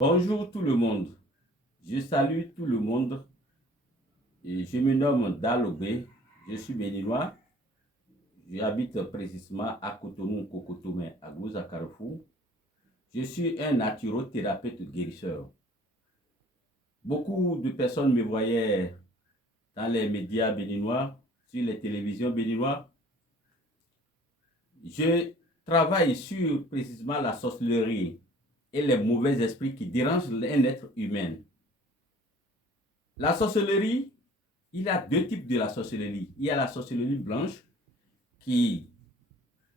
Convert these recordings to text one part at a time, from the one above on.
Bonjour tout le monde. Je salue tout le monde. Et je me nomme Dalobé. Je suis béninois. J'habite précisément à Cotonou, Kokotomé, à Gouza Carrefour. Je suis un naturothérapeute guérisseur. Beaucoup de personnes me voyaient dans les médias béninois, sur les télévisions béninois. Je travaille sur précisément la sorcellerie et les mauvais esprits qui dérangent un être humain. La sorcellerie, il y a deux types de la sorcellerie. Il y a la sorcellerie blanche qui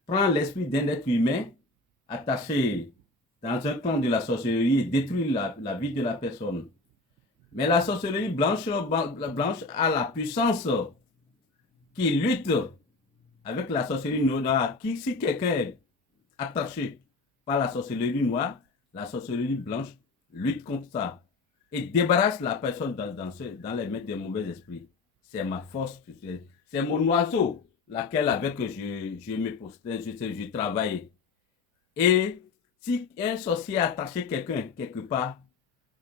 prend l'esprit d'un être humain attaché dans un clan de la sorcellerie et détruit la vie de la personne. Mais la sorcellerie blanche a la puissance qui lutte avec la sorcellerie noire. Si quelqu'un est attaché par la sorcellerie noire, la sorcellerie blanche lutte contre ça et débarrasse la personne dans les mains des mauvais esprits. C'est ma force, c'est mon oiseau, laquelle avec je me postine, je travaille. Et si un sorcier a attaché quelqu'un quelque part,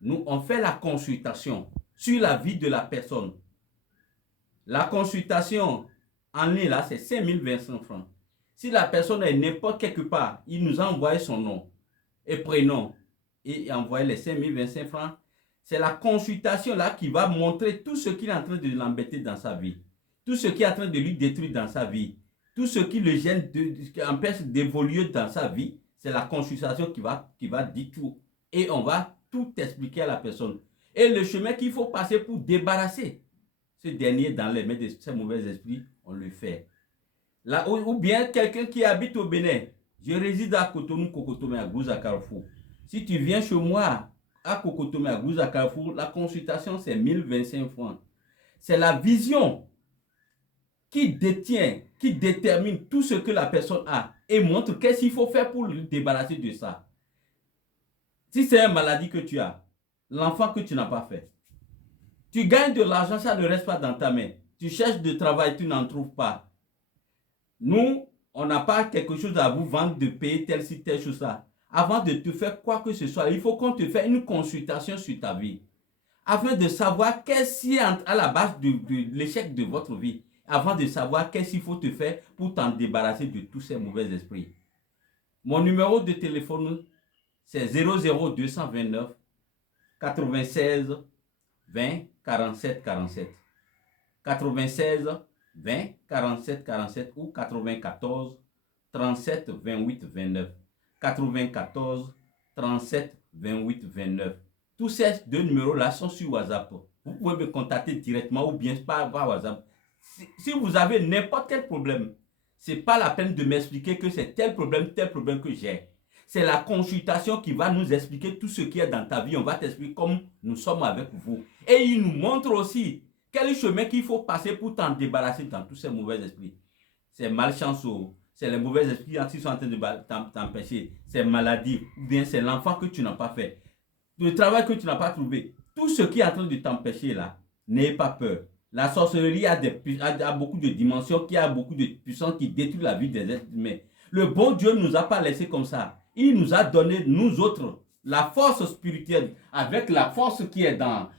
nous on fait la consultation sur la vie de la personne. La consultation en ligne là, c'est 5200 francs. Si la personne est n'importe quelque part, il nous a envoyé son nom et prénom et envoyé les 5025 francs. C'est la consultation là qui va montrer tout ce qui est en train de l'embêter dans sa vie, tout ce qui est en train de lui détruire dans sa vie, tout ce qui le gêne, qui empêche d'évoluer dans sa vie. C'est la consultation qui va dire tout. Et on va tout expliquer à la personne. Et le chemin qu'il faut passer pour débarrasser ce dernier dans les mains de ces mauvais esprits, on le fait. Là, ou bien quelqu'un qui habite au Bénin. Je réside à Cotonou, Kokotomé, à Gouza Carrefour. Si tu viens chez moi à Kokotomé, à Gouza Carrefour, la consultation c'est 1025 francs. C'est la vision qui détient, qui détermine tout ce que la personne a et montre qu'est-ce qu'il faut faire pour le débarrasser de ça. Si c'est une maladie que tu as, l'enfant que tu n'as pas fait, tu gagnes de l'argent, ça ne reste pas dans ta main. Tu cherches de travail, tu n'en trouves pas. Nous, on n'a pas quelque chose à vous vendre de payer telle chose là. Avant de te faire quoi que ce soit, il faut qu'on te fasse une consultation sur ta vie. Afin de savoir qu'est-ce qui est à la base de l'échec de votre vie. Avant de savoir qu'est-ce qu'il faut te faire pour t'en débarrasser de tous ces mauvais esprits. Mon numéro de téléphone, c'est 00229 96 20 47 47. 96 20 47 47 ou 94 37 28 29. 94 37 28 29. Tous ces deux numéros-là sont sur WhatsApp. Vous pouvez me contacter directement ou bien par WhatsApp. Si vous avez n'importe quel problème, ce n'est pas la peine de m'expliquer que c'est tel problème que j'ai. C'est la consultation qui va nous expliquer tout ce qui est dans ta vie. On va t'expliquer comme nous sommes avec vous. Et il nous montre aussi quel chemin qu'il faut passer pour t'en débarrasser dans tous ces mauvais esprits. C'est malchance, c'est les mauvais esprits qui sont en train de t'empêcher. C'est maladie, ou bien c'est l'enfant que tu n'as pas fait. Le travail que tu n'as pas trouvé. Tout ce qui est en train de t'empêcher là, n'ayez pas peur. La sorcellerie a beaucoup de dimensions, qui a beaucoup de puissance qui détruit la vie des êtres humains. Le bon Dieu ne nous a pas laissé comme ça. Il nous a donné, nous autres, la force spirituelle, avec la force qui est dans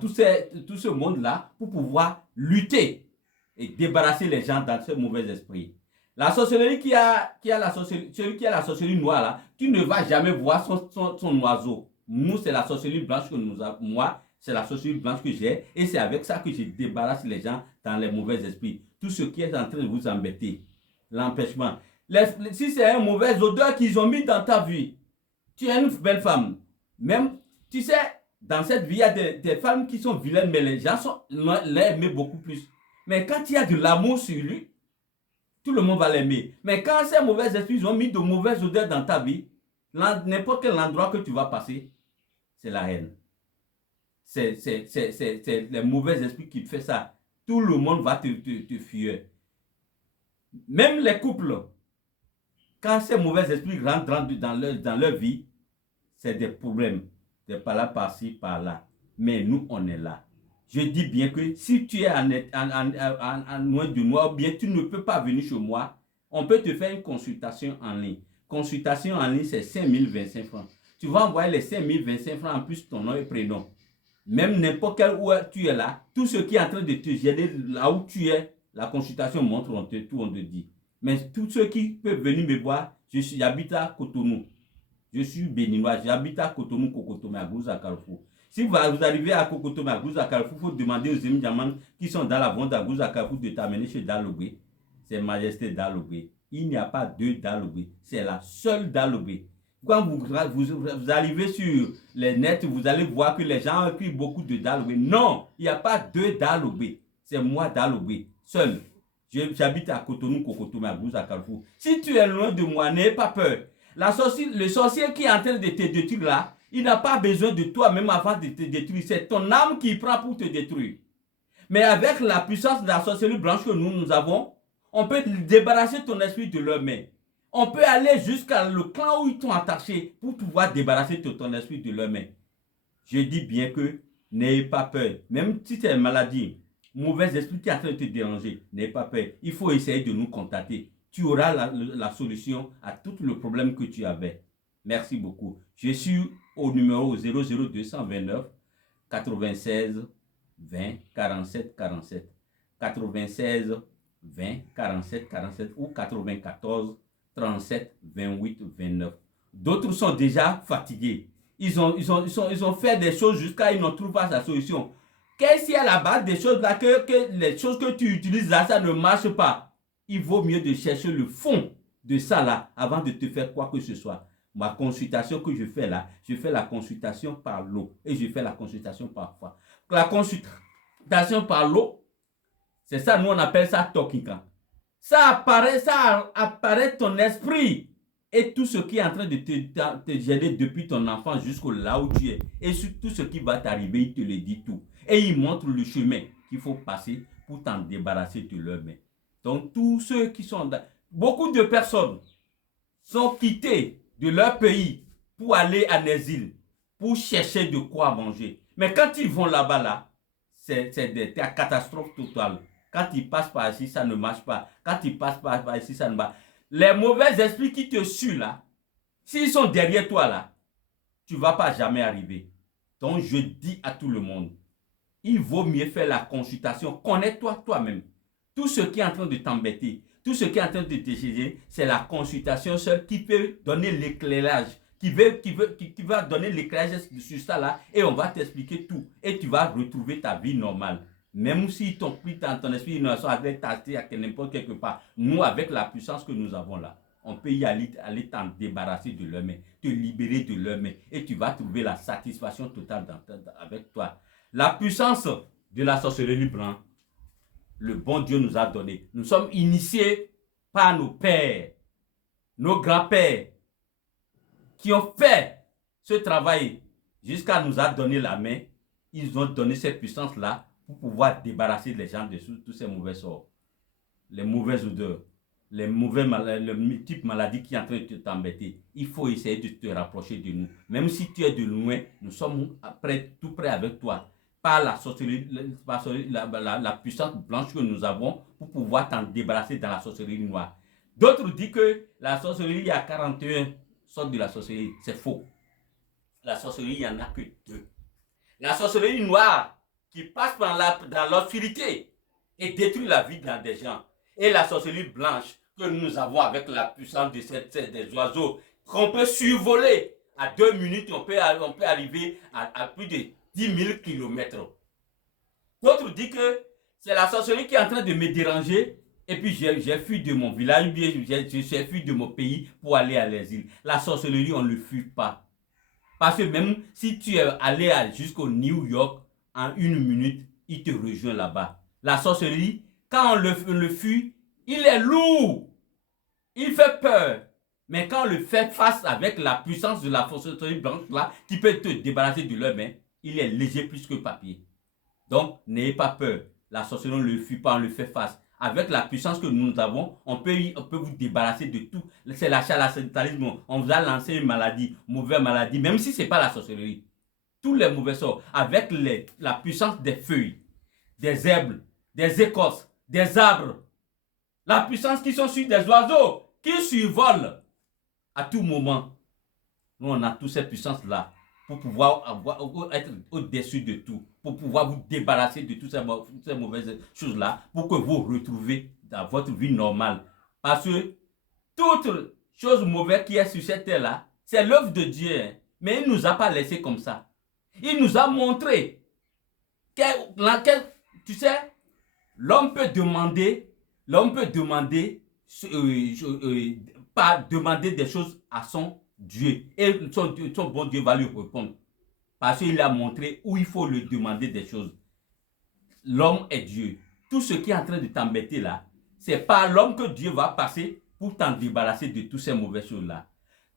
tout ce monde-là, pour pouvoir lutter et débarrasser les gens dans ce mauvais esprit. La sorcellerie celui qui a la sorcellerie noire là, tu ne vas jamais voir son oiseau. Nous, c'est la sorcellerie blanche que nous avons. Moi, c'est la sorcellerie blanche que j'ai. Et c'est avec ça que je débarrasse les gens dans les mauvais esprits. Tout ce qui est en train de vous embêter. L'empêchement. Si c'est une mauvaise odeur qu'ils ont mis dans ta vie, tu es une belle femme. Même, tu sais, dans cette vie, il y a des femmes qui sont vilaines, mais les gens l'aiment beaucoup plus. Mais quand il y a de l'amour sur lui, tout le monde va l'aimer. Mais quand ces mauvais esprits ont mis de mauvaises odeurs dans ta vie, n'importe quel endroit que tu vas passer, c'est la haine. C'est les mauvais esprits qui font ça. Tout le monde va te fuir. Même les couples, quand ces mauvais esprits rentrent dans leur vie, c'est des problèmes. C'est par là, par-ci, par-là. Mais nous, on est là. Je dis bien que si tu es en loin de moi, ou bien tu ne peux pas venir chez moi, on peut te faire une consultation en ligne. Consultation en ligne, c'est 5025 francs. tu vas envoyer les 5 000, 25 francs en plus ton nom et prénom. Même n'importe quel où tu es là, tout ce qui est en train de te gêner là où tu es, la consultation montre, tout on te dit. Mais tous ceux qui peuvent venir me voir, j'habite à Cotonou. Je suis béninois, j'habite à Cotonou, Kokotomé, à Gouza, Carrefour. Si vous arrivez à Kokotomé, à Gouza, Carrefour, il faut demander aux Diamants qui sont dans la vente à Gouza, Carrefour de t'amener chez Dalobé. C'est Majesté Dalobé. Il n'y a pas deux Dalobé. C'est la seule Dalobé. Quand vous arrivez sur les nets, vous allez voir que les gens écrivent beaucoup de Dalobé. Non, il n'y a pas deux Dalobé. C'est moi Dalobé, seul. J'habite à Cotonou, Kokotomé, à Gouza, Carrefour. Si tu es loin de moi, n'aie pas peur. Le sorcier qui est en train de te détruire là, il n'a pas besoin de toi même avant de te détruire. C'est ton âme qui prend pour te détruire. Mais avec la puissance de la sorcellerie blanche que nous avons, on peut débarrasser ton esprit de leurs mains. On peut aller jusqu'à le clan où ils t'ont attaché pour pouvoir débarrasser ton esprit de leurs mains. Je dis bien que n'ayez pas peur. Même si c'est une maladie, mauvais esprit qui est en train de te déranger, n'ayez pas peur. Il faut essayer de nous contacter. Tu auras la solution à tout le problème que tu avais. Merci beaucoup. Je suis au numéro 00229 96 20 47 47. 96 20 47 47 ou 94 37 28 29. D'autres sont déjà fatigués. Ils ont fait des choses jusqu'à ils n'ont trouvé pas la solution. Qu'est-ce qu'il y a là-bas des choses là que les choses que tu utilises là, ça ne marche pas. Il vaut mieux de chercher le fond de ça là avant de te faire quoi que ce soit. Ma consultation que je fais là, je fais la consultation par l'eau et je fais la consultation par foi. La consultation par l'eau, c'est ça, nous on appelle ça tokika. Ça apparaît ton esprit et tout ce qui est en train de te gêner depuis ton enfance jusqu'au là où tu es. Et sur tout ce qui va t'arriver, il te le dit tout. Et il montre le chemin qu'il faut passer pour t'en débarrasser de leurs mains. Donc tous ceux qui sont dans... Beaucoup de personnes sont quittées de leur pays pour aller en exil, pour chercher de quoi manger. Mais quand ils vont là-bas, là, c'est la catastrophe totale. Quand ils passent par ici, ça ne marche pas. Quand ils passent par ici, ça ne marche pas. Les mauvais esprits qui te suivent là, s'ils sont derrière toi là, tu ne vas pas jamais arriver. Donc je dis à tout le monde, il vaut mieux faire la consultation. Connais-toi toi-même. Tout ce qui est en train de t'embêter, tout ce qui est en train de te gêner, c'est la consultation seule qui peut donner l'éclairage, qui va donner l'éclairage sur ça là, et on va t'expliquer tout. Et tu vas retrouver ta vie normale. Même si ton esprit, ils sont avec tasté à n'importe quelque part. Nous, avec la puissance que nous avons là, on peut y aller t'en débarrasser de leurs mains, te libérer de leurs mains, et tu vas trouver la satisfaction totale avec toi. La puissance de la sorcellerie blanche, le bon Dieu nous a donné. Nous sommes initiés par nos pères, nos grands-pères, qui ont fait ce travail jusqu'à nous a donné la main. Ils ont donné cette puissance-là pour pouvoir débarrasser les gens de tous ces mauvais sorts, les mauvaises odeurs, les multiples maladies qui sont en train de t'embêter. Il faut essayer de te rapprocher de nous. Même si tu es de loin, nous sommes tout près avec toi. Par la sorcellerie, la puissance blanche que nous avons pour pouvoir t'en débarrasser dans la sorcellerie noire. D'autres disent que la sorcellerie, il y a 41 sortes de la sorcellerie. C'est faux. La sorcellerie, il n'y en a que 2. La sorcellerie noire qui passe dans l'obscurité et détruit la vie des gens. Et la sorcellerie blanche que nous avons avec la puissance des oiseaux qu'on peut survoler. À 2 minutes, on peut arriver à plus de 10 000 km. D'autres disent que c'est la sorcellerie qui est en train de me déranger et puis j'ai fui de mon village, j'ai fui de mon pays pour aller à l'exil. La sorcellerie, on ne le fuit pas. Parce que même si tu es allé jusqu'au New York, en 1 minute, il te rejoint là-bas. La sorcellerie, quand on le fuit, il est lourd. Il fait peur. Mais quand on le fait face avec la puissance de la sorcellerie blanche là, qui peut te débarrasser de leurs mains, il est léger plus que papier. Donc, n'ayez pas peur. La sorcellerie, on ne le fuit pas, on le fait face. Avec la puissance que nous avons, on peut vous débarrasser de tout. C'est la charlatanisme. On vous a lancé une maladie, mauvaise maladie, même si ce n'est pas la sorcellerie. Tous les mauvais sorts, avec la puissance des feuilles, des herbes, des écorces, des arbres, la puissance qui sont sur des oiseaux, qui survolent à tout moment. Nous, on a toutes ces puissances-là pour pouvoir être au-dessus de tout, pour pouvoir vous débarrasser de toutes ces mauvaises choses-là, pour que vous retrouvez dans votre vie normale. Parce que toute chose mauvaise qui est sur cette terre-là, c'est l'œuvre de Dieu. Hein. Mais il ne nous a pas laissé comme ça. Il nous a montré tu sais, l'homme peut demander pas demander des choses à son Dieu. Et son bon Dieu va lui répondre. Parce qu'il a montré où il faut lui demander des choses. L'homme est Dieu. Tout ce qui est en train de t'embêter là, c'est par l'homme que Dieu va passer pour t'en débarrasser de toutes ces mauvaises choses-là.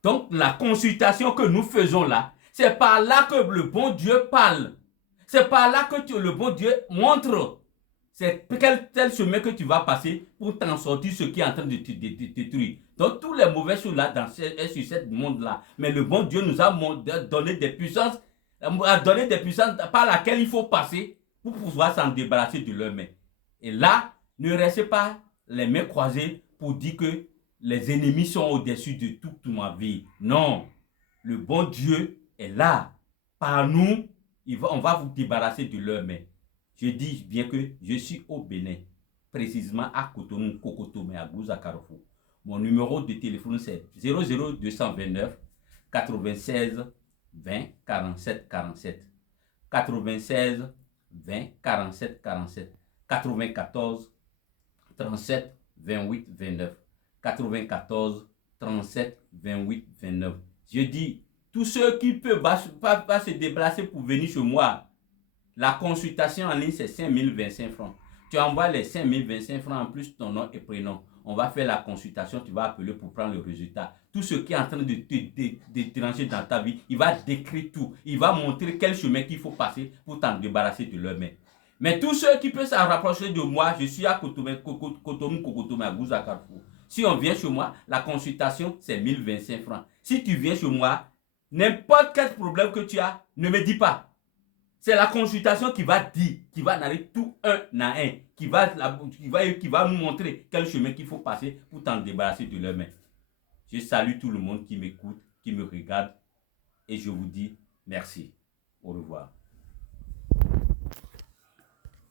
Donc, la consultation que nous faisons là, c'est par là que le bon Dieu parle. C'est par là que le bon Dieu montre c'est quel tel chemin que tu vas passer pour t'en sortir ce qui est en train de te détruire. Donc, tous les mauvaises choses là sur ce monde-là. Mais le bon Dieu nous a donné des puissances, par laquelle il faut passer pour pouvoir s'en débarrasser de leurs mains. Et là, ne restez pas les mains croisées pour dire que les ennemis sont au-dessus de toute ma vie. Non, le bon Dieu est là. Par nous, on va vous débarrasser de leurs mains. Je dis bien que je suis au Bénin, précisément à Cotonou, Kokotomé, à Gouza, Carrefour. Mon numéro de téléphone c'est 00229 96 20 47 47. 96 20 47 47. 94 37 28 29. 94 37 28 29. Je dis, tous ceux qui peuvent pas se déplacer pour venir chez moi, la consultation en ligne, c'est 5025 francs. Tu envoies les 5025 francs en plus ton nom et prénom. On va faire la consultation, tu vas appeler pour prendre le résultat. Tout ce qui est en train de te déranger dans ta vie, il va décrire tout. Il va montrer quel chemin qu'il faut passer pour t'en débarrasser de leurs mains. Mais tous ceux qui peuvent se rapprocher de moi, je suis à Kotomé, à Gouza, Carrefour. Si on vient chez moi, la consultation, c'est 1025 francs. Si tu viens chez moi, n'importe quel problème que tu as, ne me dis pas. C'est la consultation qui va dire, qui va narrer tout un à un, qui va nous montrer quel chemin qu'il faut passer pour t'en débarrasser de leurs mains. Je salue tout le monde qui m'écoute, qui me regarde et je vous dis merci. Au revoir.